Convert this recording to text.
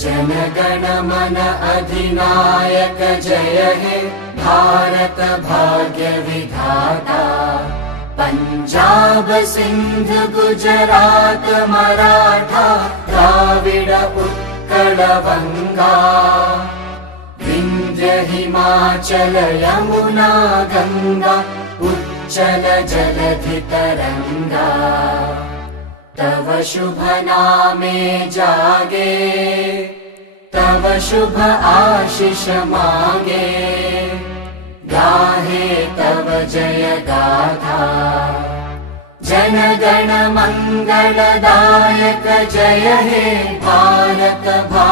जनगण मन अधिनायक जय हे भारत भाग्य विधाता। पंजाब सिंध गुजरात मराठा द्राविड उत्कल बंगा। विंध्य हिमाचल यमुना गंगा उच्चल जलधि तरंगा। तव शुभ नामे जागे तव शुभ आशीष मांगे। गाहे तव जय गाथा जनगण मंगलदायक जय हे भारत भाग्य